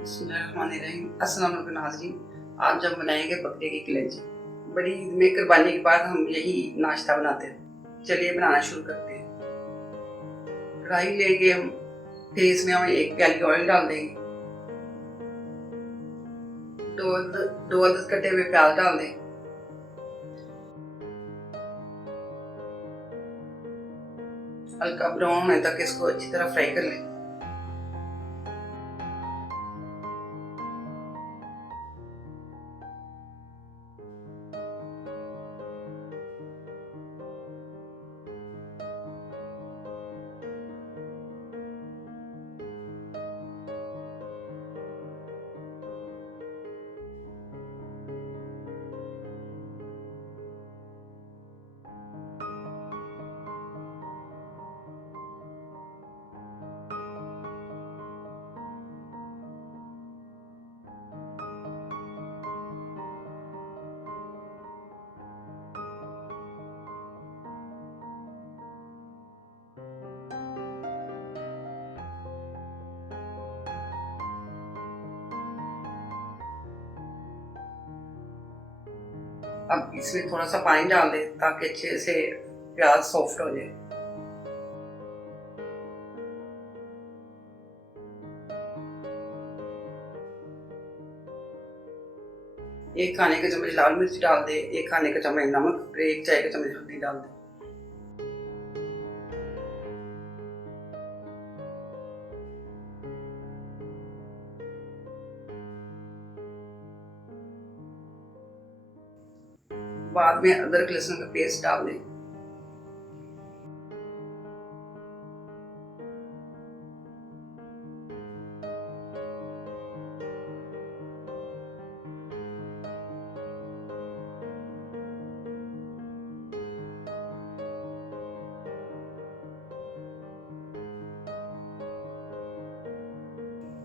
बिस्मिल्लाहिर्रहमानिर्रहीम। अस्सलाम वालेकुम नाज़रीन। आज हम बनाएंगे बकरे की कलेजी। बड़ी ईद में कुर्बानी के बाद हम यही नाश्ता बनाते हैं। चलिए बनाना शुरू करते हैं। कढ़ाई लेंगे हम, फिर इसमें हम 1 प्याली ऑयल डाल देंगे। दो अदद कटे हुए प्याज डाल दें। हल्का ब्राउन होने तक इसको अच्छी तरह फ्राई कर लें। अब इसमें थोड़ा सा पानी डाल दें ताकि अच्छे से प्याज सॉफ्ट हो जाए। एक खाने का चम्मच लाल मिर्च डाल दें, 1 खाने का चम्मच नमक, 1 चाय का चम्मच हल्दी डाल दें। बाद में अदरक लहसुन का पेस्ट डाल दें।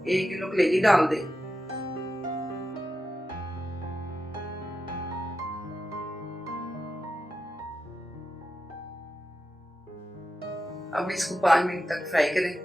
एक किलो कलेजी डाल दें। अब इसको 5 मिनट तक फ्राई करें।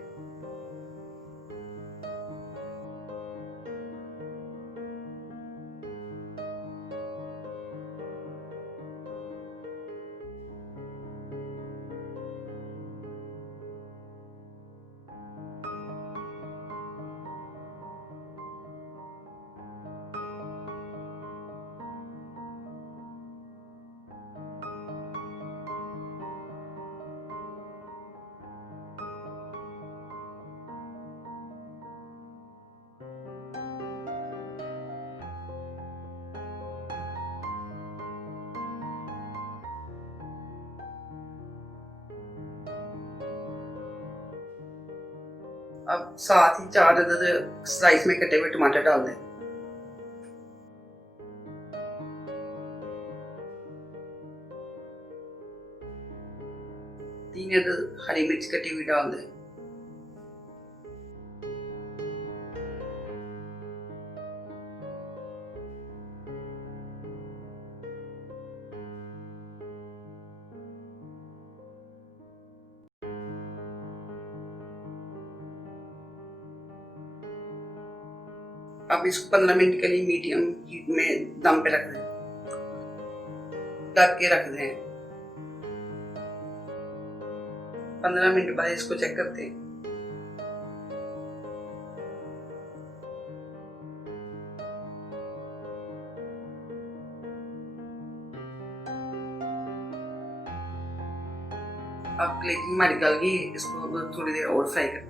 अब साथ ही 4 अदद स्लाइस में कटे हुए टमाटर डाल दें। तीन अदद हरी मिर्च कटी हुई डाल दें। अब इसको 15 मिनट के लिए मीडियम हीट में दम पे रख दें, ढक के रख दें। 15 मिनट बाद इसको चेक करते हैं। अब कलेजी हमारी गल गई, इसको थोड़ी देर और फ्राई करते हैं।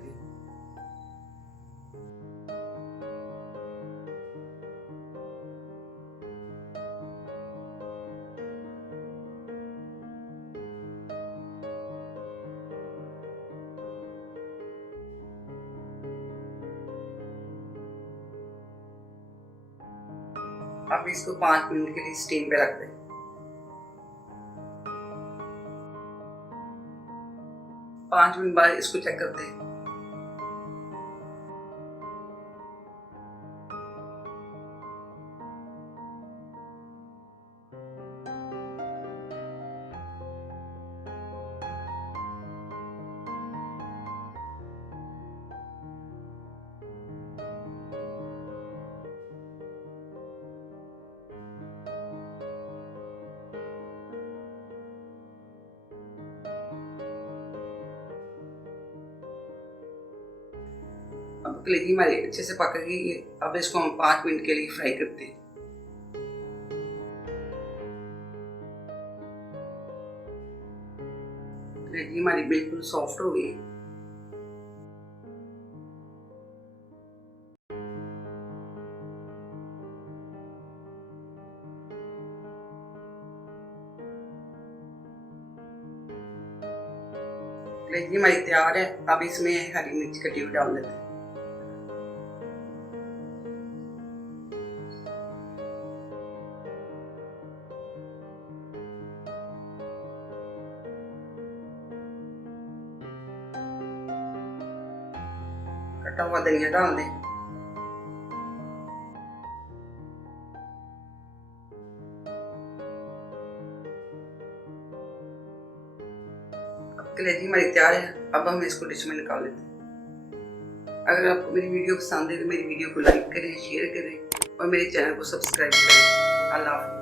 अब इसको 5 मिनट के लिए स्टीम पे रख दें। 5 मिनट बाद इसको चेक करते हैं। अब कलेजी हमारी अच्छे से पक गई है। अब इसको हम 5 मिनट के लिए फ्राई करते हैं। कलेजी हमारी बिल्कुल सॉफ्ट हो गई। कलेजी हमारी तैयार है। अब इसमें हरी मिर्च कटी हुई डाल देते हैं। कटा हुआ धनिया डाल दें। अब कलेजी हमारी तैयार है। अब हम इसको डिश में निकाल लेते हैं। अगर आपको मेरी वीडियो पसंद है तो मेरी वीडियो को लाइक करें, शेयर करें और मेरे चैनल को सब्सक्राइब करें। अल्लाह हाफ़िज़।